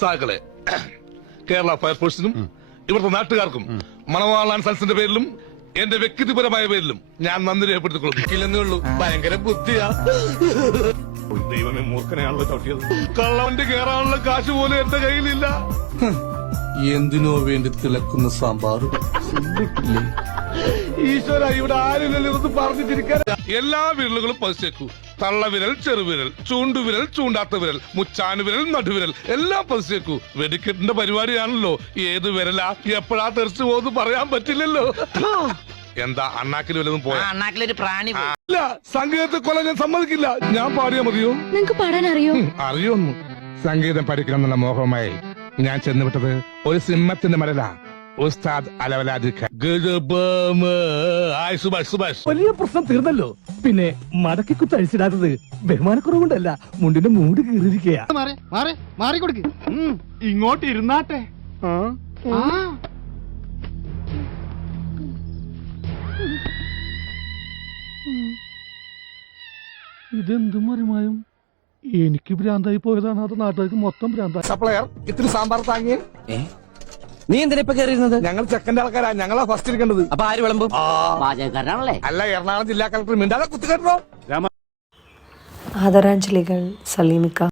സാകളെ കേരള ഫയർഫോഴ്സിനും ഇവിടുത്തെ നാട്ടുകാർക്കും മണവാളാൻ സൽസിന്റെ പേരിലും എന്റെ വ്യക്തിപരമായ പേരിലും ഞാൻ നന്ദി രേഖപ്പെടുത്തിക്കൊള്ളുന്നേ ഉള്ളൂ. ഭയങ്കര ബുദ്ധിയാ. ദൈവമേ, മൂർഖനെയാണല്ലോ ചവിട്ടിയത്. കള്ളവണ്ടി കയറാനുള്ള കാശ് പോലും എന്റെ കയ്യിലില്ല. എന്തിനോ വേണ്ടി തിളക്കുന്ന സാമ്പാർ. ഈശ്വര, ഇവിടെ ആരില്ലെന്ന് പറഞ്ഞിട്ടിരിക്കാൻ. എല്ലാ വിരലുകളും പതിച്ചേക്കൂ. തള്ളവിരൽ, ചെറുവിരൽ, ചൂണ്ടുവിരൽ, ചൂണ്ടാത്ത വിരൽ, മുച്ചാനുവിരൽ, നടുവിരൽ എല്ലാം പതിച്ചേക്കൂ. വെടിക്കെട്ടിന്റെ പരിപാടിയാണല്ലോ. ഏത് വിരലാ എപ്പോഴാ തെറിച്ചു പോകുന്നു പറയാൻ പറ്റില്ലല്ലോ. എന്താ അണ്ണാക്കിൽ വല്ലതും പോയാ? അണ്ണാക്കിലൊരു പ്രാണി ഇല്ല, സംഗീതത്തെ കൊല്ലാൻ ഞാൻ സമ്മതിക്കില്ല. ഞാൻ പാടിയാ മതിയോ? നിങ്ങക്ക് പാടാൻ അറിയോ? അറിയൊന്നു. സംഗീതം പഠിക്കണം എന്നുള്ള മോഹമായി ഞാൻ ചെന്നുവിട്ടത് ഒരു സിംഹത്തിന്റെ മരല. ഉസ്താദ് അലവലാദി ഖാൻ. സുഭാഷ് വലിയ പ്രശ്നം തീർന്നല്ലോ. പിന്നെ മടക്കി കുത്തഴിച്ചിടാത്തത് ബഹുമാനക്കുറവുകൊണ്ടല്ല, മുണ്ടിന്റെ മൂട് കീറിയിരിക്കുക. മാറിക്കൊടുക്ക്. ഇങ്ങോട്ട് ഇരുന്നാട്ടെ. ഇതെന്തും മറിമായും എനിക്ക് ഭ്രാന്തായി പോയതാണ്, അത് നാട്ടുകാർക്ക് മൊത്തം ഭ്രാന്തായി. സപ്ലയർ, ഇത്തിരി സാമ്പാർ താങ്ങിയേ. നീ എന്തിനാ ഇപ്പൊ കയറിയിരുന്നത്? ഞങ്ങൾ ചെക്കന്റെ ആൾക്കാരാ, ഞങ്ങളാ ഫസ്റ്റ് ഇരിക്കേണ്ടത്. അപ്പൊ ആര് വിളമ്പും? പാചകക്കാരനാണല്ലേ? അല്ല, എറണാകുളം ജില്ലാ കളക്ടർ മിണ്ടാതെ കുത്തിക്കേട്ടോ. ആദരാഞ്ജലികൾ സലീമിക്ക.